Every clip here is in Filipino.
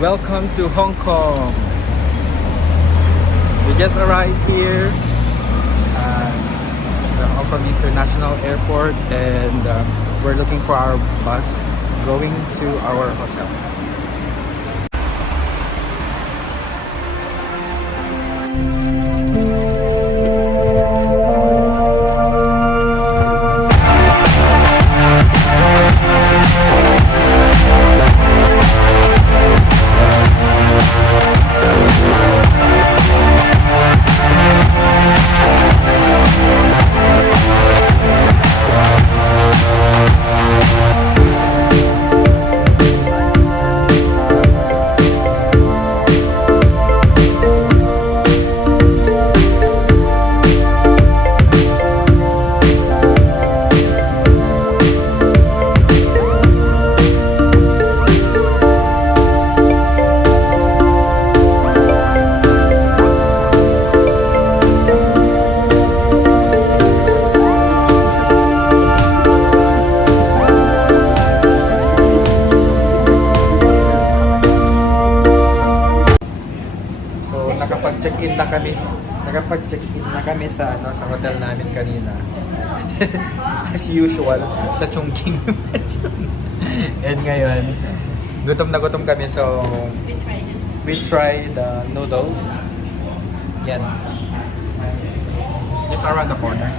Welcome to Hong Kong. We just arrived here at the Hong Kong International Airport, and we're looking for our bus going to our hotel. Nakapag-check-in na kami sa hotel namin kanina. As usual, sa Chongqing. And ngayon, gutom na gutom kami, so we try the noodles. Yan. Just around the corner.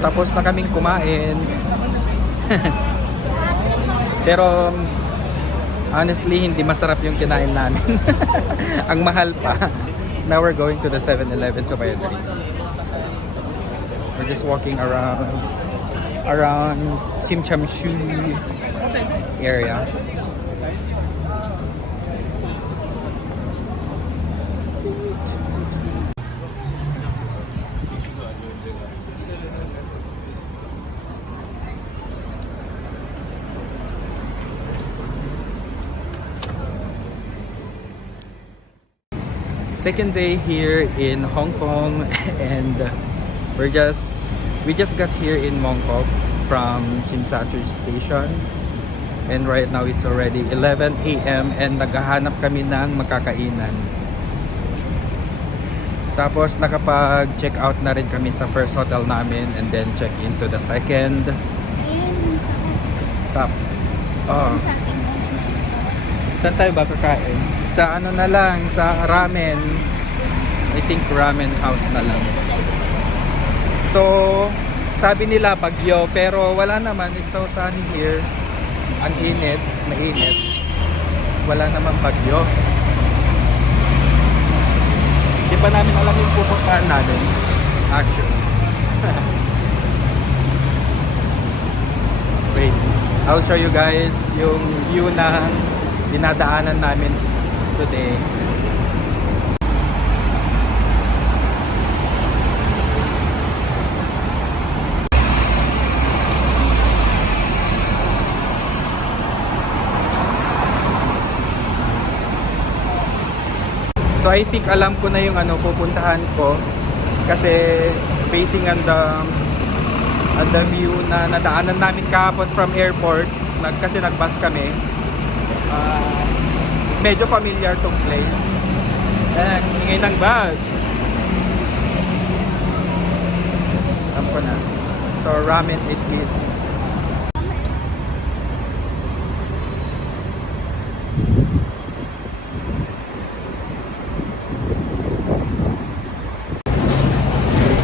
Tapos na kaming kumain. Pero honestly, hindi masarap yung kinain namin. Ang mahal pa. Now we're going to the 7-Eleven to buy drinks. We're just walking around Tsim Sha Tsui area. Second day here in Hong Kong, and we just got here in Mong Kok from Tsim Sha Tsui station, and right now it's already 11 AM and naghahanap kami ng makakainan. Tapos nakapag-check out na rin kami sa first hotel namin, and then check into the second. Saan tayo ba kakain? Sa ano na lang, sa ramen. I think ramen house na lang. So, sabi nila bagyo, pero wala naman. It's so sunny here. Ang init, mainit. Wala naman bagyo. Hindi pa namin alam yung pupuntahan natin. Actually. Wait, I'll show you guys yung view na dinadaanan namin today. So I think alam ko na yung pupuntahan ko, kasi facing on the At the view na nadaanan namin kahapon from airport, kasi nagbus kami. Medyo familiar tong place. Ayan, ingay ng bus. Alam ko na. So, ramen it is.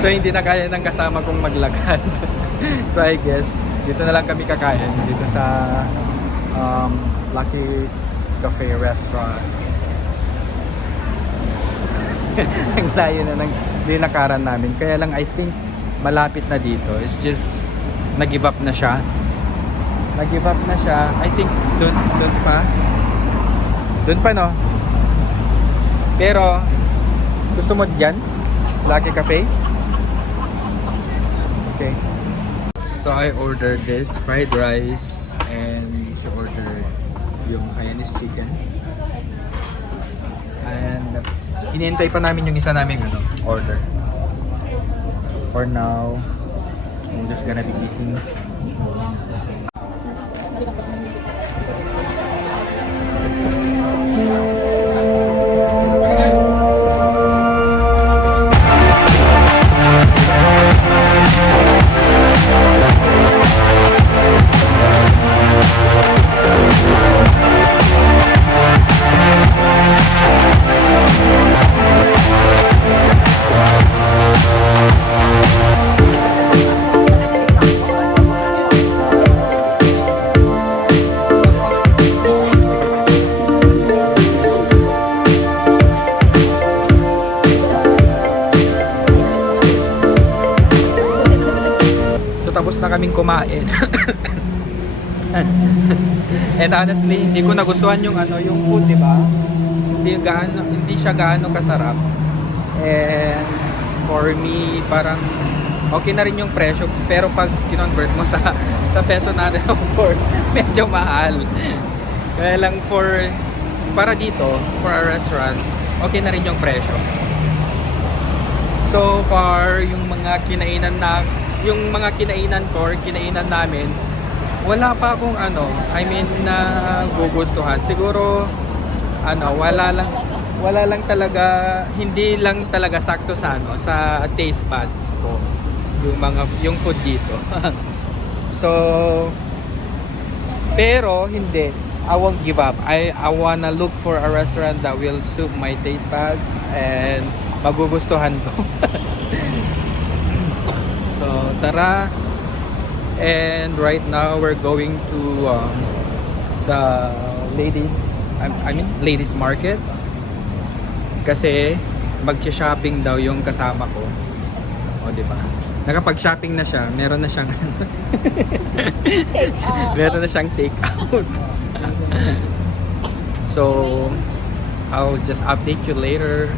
So, hindi na kaya ng kasama kong maglakad. So, I guess, dito na lang kami kakain. Dito sa Lucky Cafe Restaurant. Ang layo na ng linakaran namin. Kaya lang, I think, malapit na dito. It's just, nag-give up na siya. Nag-give up na siya. I think, doon pa. Doon pa, no? Pero, gusto mo dyan? Lucky Cafe? Okay. So I ordered this fried rice and she ordered yung Hainanese chicken. And hinihintay pa namin yung isa naming order. For now, I'm just gonna be eating. Tapos na kaming kumain. And honestly, hindi ko nagustuhan yung yung food, di ba? Hindi siya gaano kasarap. And for me, parang okay na rin yung presyo, pero pag kinonvert mo sa peso natin, of course, medyo mahal. Kaya lang para dito, for a restaurant, okay na rin yung presyo. So far, yung mga kinainan ko or kinainan namin, wala pa akong na gugustuhan. Siguro wala lang talaga, hindi lang talaga sakto sa sa taste buds ko yung food dito. So pero hindi, I won't give up. I wanna look for a restaurant that will suit my taste buds and magugustuhan ko. So tara, and right now we're going to the ladies market kasi mag-shopping daw yung kasama ko. O di ba? Nakapag-shopping na siya, meron na siyang meron na siyang take out. So I'll just update you later.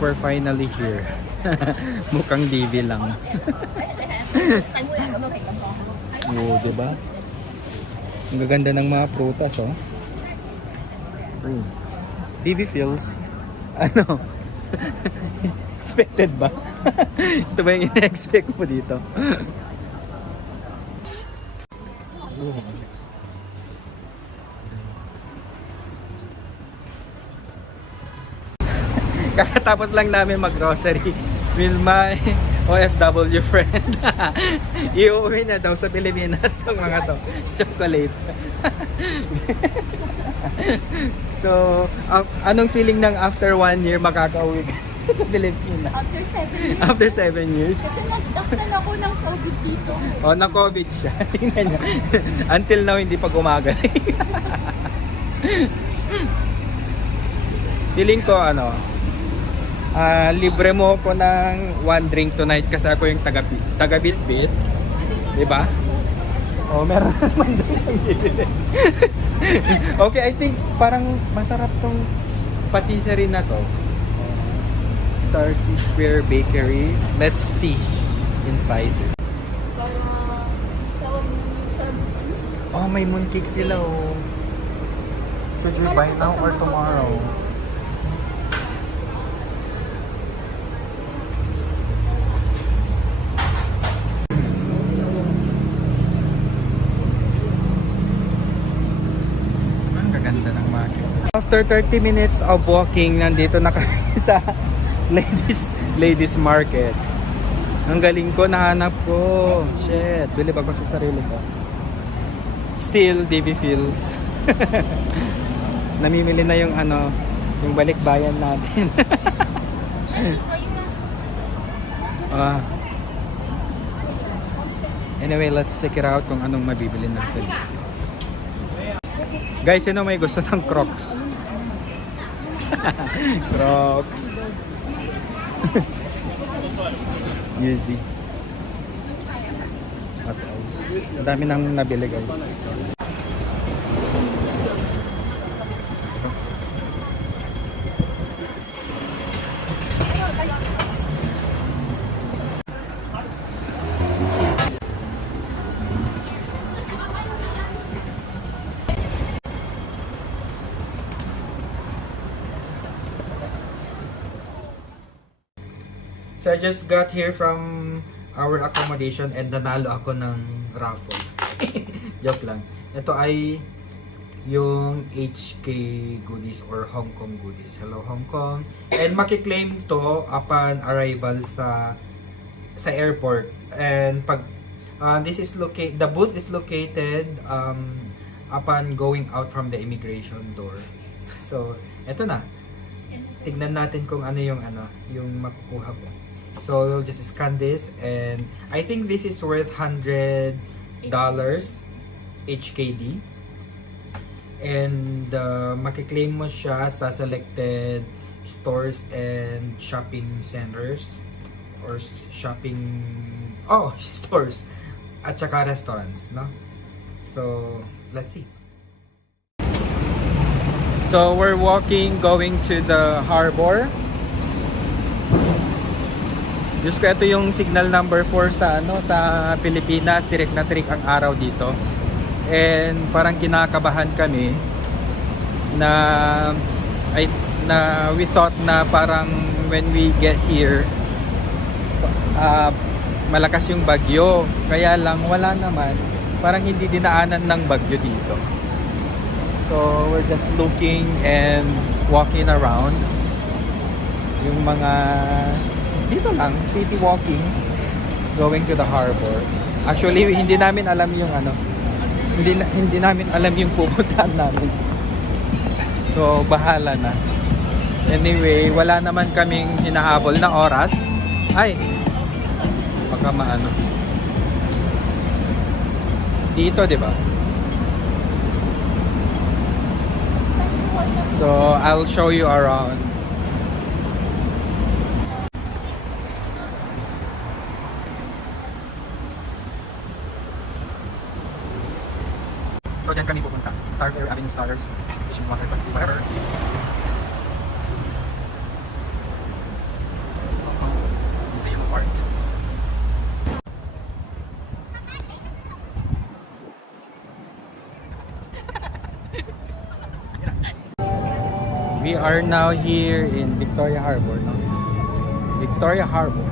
We're finally here. Mukhang DV lang. Oo, diba? Ang gaganda ng mga prutas, oh. DV feels expected ba? Ito ba yung ina-expect mo dito? Kakatapos lang namin mag-grocery with my OFW friend. Iuwi na daw sa Pilipinas ng mga to chocolate. So, anong feeling ng after 1 year makakauwi ka sa Pilipinas? After 7 years? Kasi nasdaktan ako ng COVID dito. Oh, na COVID siya. Tingnan niya. Until now, hindi pa gumagaling. Feeling ko, libre mo ko ng one drink tonight kasi ako yung taga-Bitbit. Diba? Oh, meron naman doon ang bibili. Okay, I think parang masarap tong patisserie na to. Starcy Square Bakery. Let's see inside. Para tawag mo sa ano? Oh, may mooncake sila oh. Should we buy now or tomorrow? Ang gaganda ng market. After 30 minutes of walking, nandito na kami sa ladies market. Ang galing ko, nahanap ko. Shit, bilib ako sa sarili ko. Still, DV feels. Namimili na yung ano, yung balikbayan natin. Anyway, let's check it out kung anong mabibili natin. Guys, sino may gusto ng Crocs? Crocs. Easy. What else? Ang dami nang nabili, guys. So I just got here from our accommodation and nanalo ako ng raffle. Joke lang. Ito ay yung HK goodies or Hong Kong goodies. Hello Hong Kong. And makiklaim to upon arrival sa airport. And pag the booth is located upon going out from the immigration door. So, eto na. Tignan natin kung ano yung makukuha ko. So we'll just scan this and I think this is worth $100 HKD. And makiklaim mo siya sa selected stores and shopping centers or stores at saka restaurants, no? So let's see. So we're walking going to the harbor. Diyos ko, ito yung signal number 4 sa Pilipinas. Tirik na tirik ang araw dito. And parang kinakabahan kami na we thought na parang when we get here malakas yung bagyo. Kaya lang wala naman. Parang hindi dinaanan ng bagyo dito. So we're just looking and walking around. Yung mga dito lang, city walking, going to the harbor. Actually, hindi namin alam yung hindi namin alam yung pupuntahan namin. So, bahala na. Anyway, wala naman kaming hinahabol na oras. Ay, baka maano. Dito, di ba? So, I'll show you around. So, dyan kami pupunta. Starfair Avenue Stars, Station Water Taxi, whatever. Museum of Art. We are now here in Victoria Harbor. No? Victoria Harbor.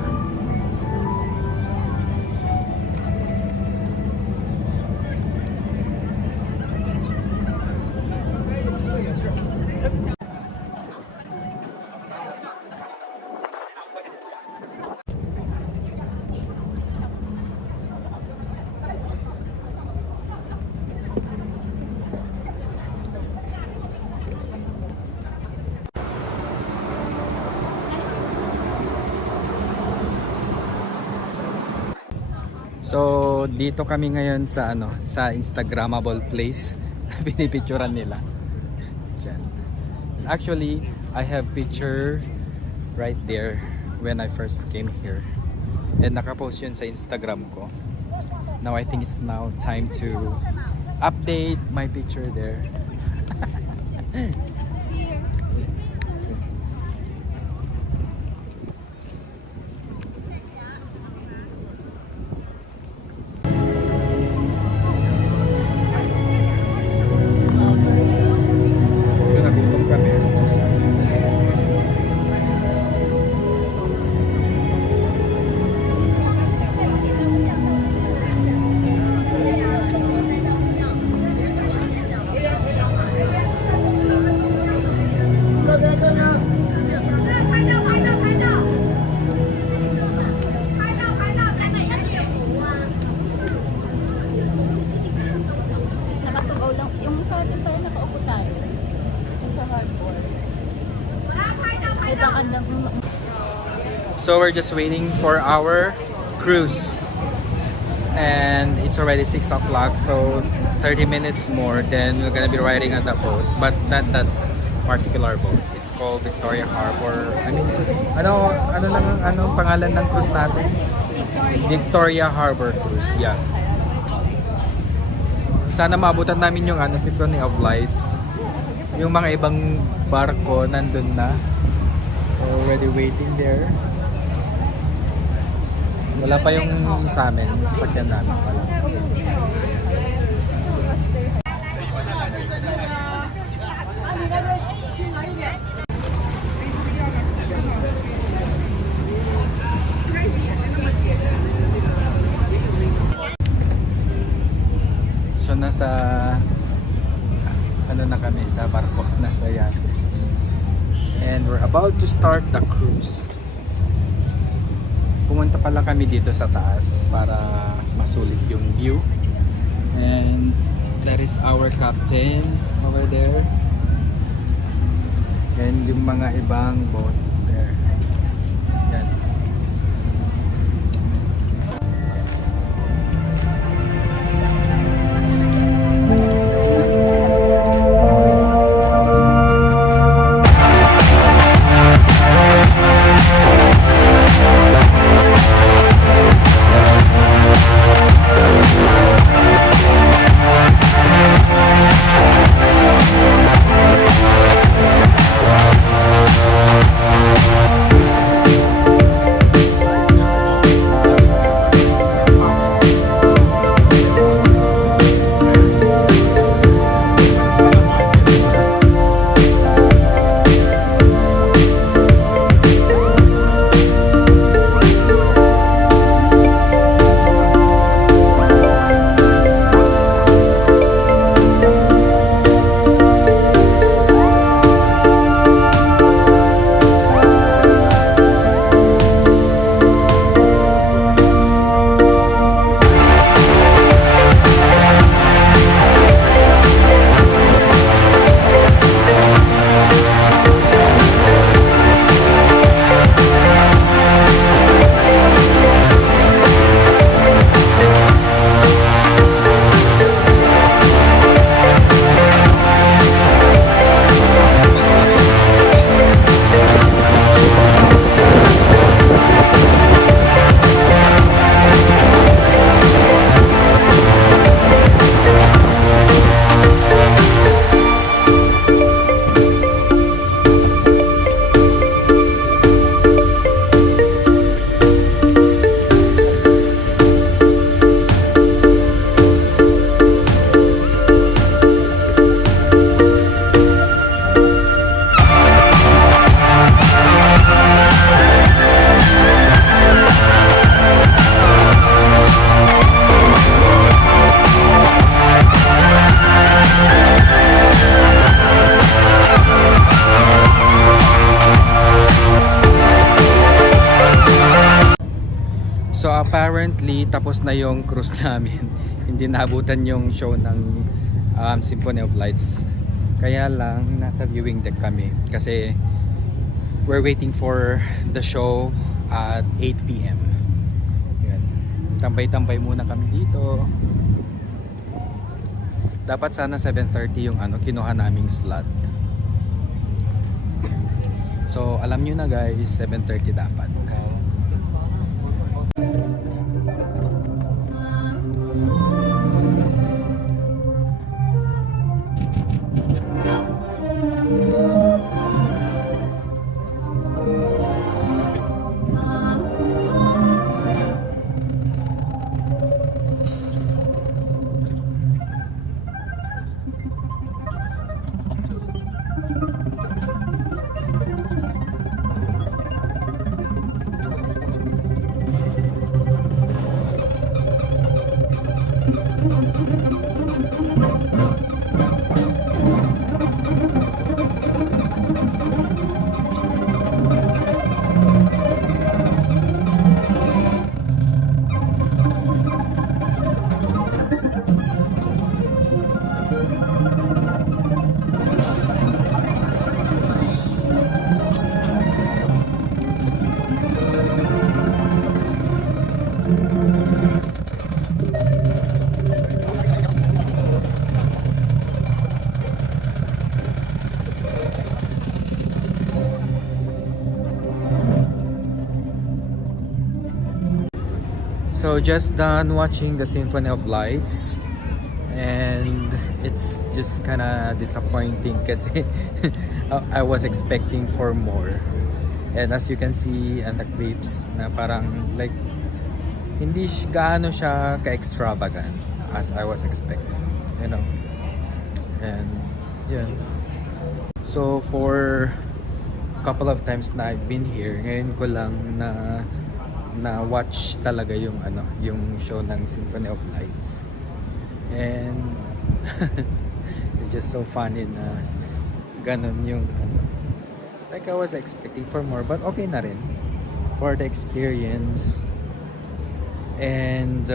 So dito kami ngayon sa sa Instagrammable place na pinipicturan nila. Diyan. Actually, I have picture right there when I first came here. And nakapost yun sa Instagram ko. Now I think it's now time to update my picture there. So nagutom kami. Nakatugaw lang. Yung sa atin tayo nakaupo tayo. Yung sa hardboard. Diba kandang So we're just waiting for our cruise. And it's already 6 o'clock, so 30 minutes more, then we're gonna be riding on the boat. But not that particular boat. It's called Victoria Harbor. I mean, anong pangalan ng cruise natin? Victoria Harbor Cruise, yeah. Sana maabutan namin yung Symphony of Lights. Yung mga ibang barko nandun na. Already waiting there. Wala pa yung sa amin, yung sasakyan namin. Wala. So nasa na kami sa barko, nasa yate. And we're about to start the cruise. Pumunta pala kami dito sa taas para masulit yung view. And that is our captain over there. And yung mga ibang boat there. Yan. So apparently tapos na yung cruise namin. Hindi naabutan yung show ng Symphony of Lights. Kaya lang nasa viewing deck kami kasi we're waiting for the show at 8 PM. Yan. Tambay-tambay muna kami dito. Dapat sana 7:30 yung kinuha naming slot. So alam nyo na guys, 7:30 dapat. So just done watching the Symphony of Lights, and it's just kind of disappointing kasi I was expecting for more, and as you can see in the clips na parang like hindi gaano siya ka-extravagant as I was expecting, you know. And yeah, so for a couple of times na I've been here, ngayon ko lang na watch talaga yung show ng Symphony of Lights, and it's just so funny na ganun yung like I was expecting for more, but okay na rin for the experience. And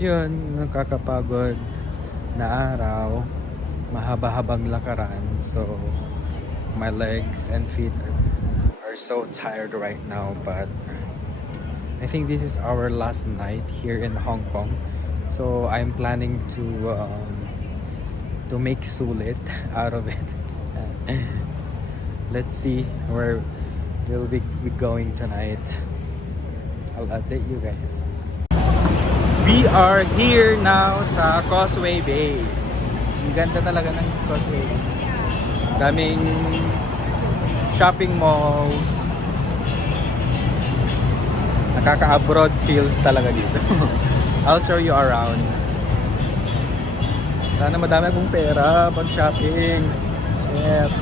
yun, nakakapagod na araw, mahaba-habang lakaran, so my legs and feet are so tired right now. But I think this is our last night here in Hong Kong, so I'm planning to make sulit out of it. Let's see where we'll be going tonight. I'll update you guys. We are here now sa Causeway Bay. Ang ganda talaga ng Causeway Bay. Daming shopping malls. Nakaka-abroad feels talaga dito. I'll show you around. Sana madami akong pera pag shopping. Shit.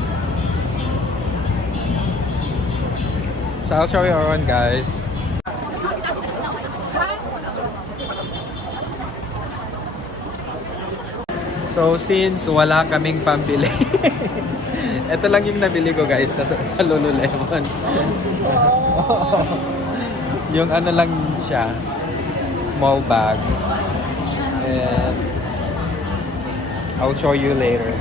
So I'll show you around, guys. So since wala kaming pambili, ito lang yung nabili ko guys sa Lululemon. Yung ano lang siya, small bag, and I'll show you later.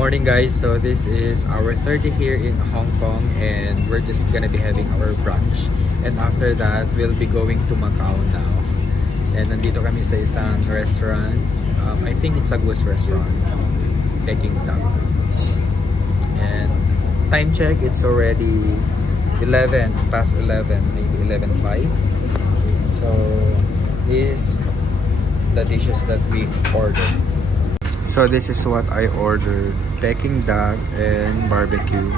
Morning guys, so this is our 30 here in Hong Kong, and we're just gonna be having our brunch, and after that we'll be going to Macau now. And nandito kami sa isang restaurant, I think it's a Goose restaurant, Peking Duck. And time check, it's already 11 past 11, maybe 11:05. So this is the dishes that we ordered. So this is what I ordered: Peking duck and barbecue.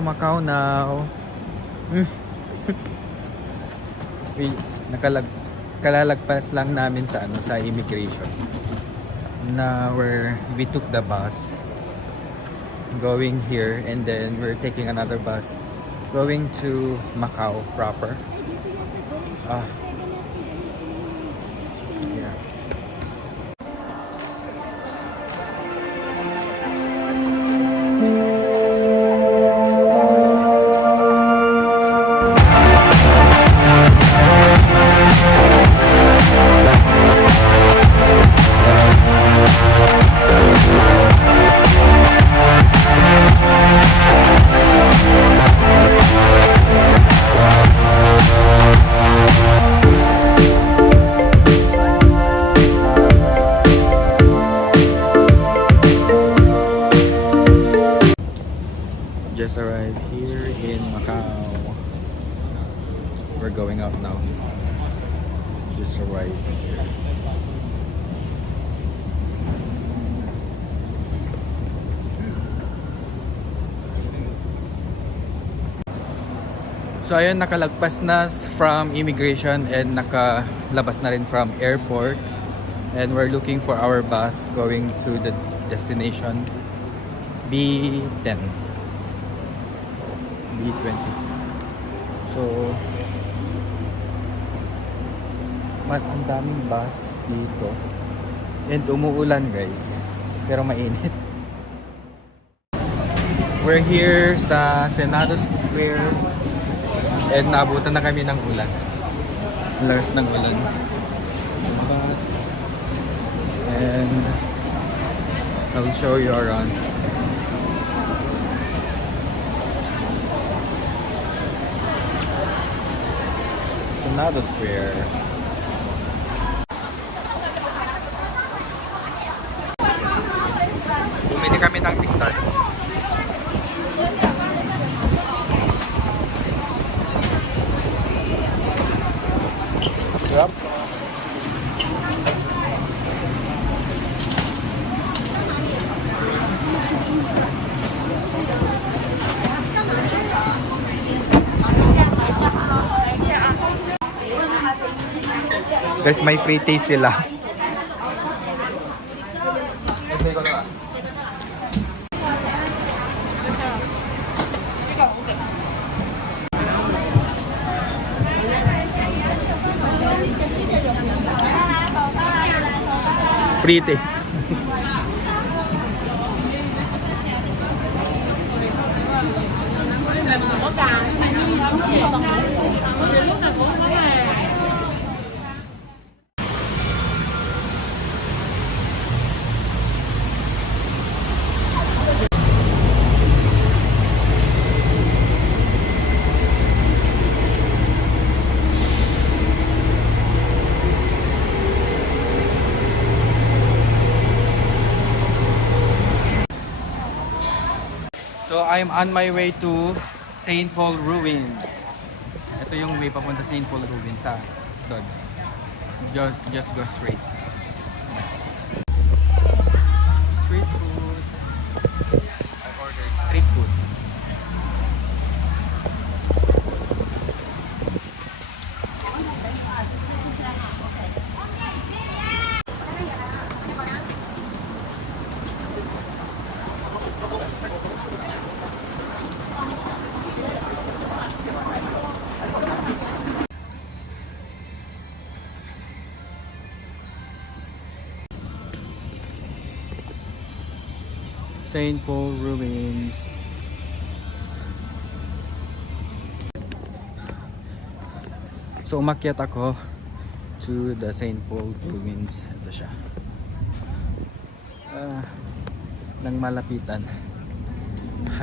to Macau now. We kalalagpas lang namin sa sa immigration. Now we took the bus going here, and then we're taking another bus going to Macau proper. Yeah. Just arrived here in Macau. We're going out now. Just arrived here. So ayun, nakalagpas na from immigration and nakalabas na rin from airport, and we're looking for our bus going to the destination B10. B20. So, ang daming bus dito. And umuulan guys. Pero mainit. We're here sa Senado Square. And naabutan na kami ng ulan. Lakas ng ulan. Bus. And I'll show you around. Senado Square. Bumili kami ng TikTok. Yep. Guys, may free taste sila. Free taste. So I'm on my way to St. Paul Ruins. Ito yung way papunta St. Paul Ruins sa doon. Just go straight. Street food. I ordered street food. St. Paul Ruins. So umakyat ako to the St. Paul Ruins. Ito siya. Nang malapitan.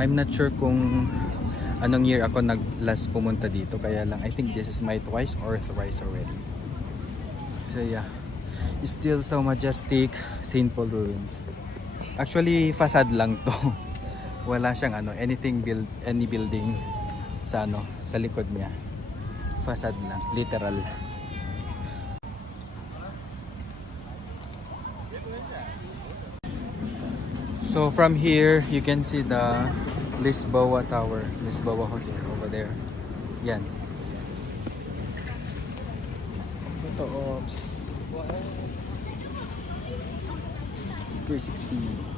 I'm not sure kung anong year ako last pumunta dito, kaya lang I think this is my twice or thrice already. So yeah, it's still so majestic. St. Paul Ruins. Actually, facade lang to. Wala siyang any building sa sa likod niya. Facade lang, literal. So from here, you can see the Lisboa Tower, Lisboa Hotel over there. Yan. Ito, oops. 360.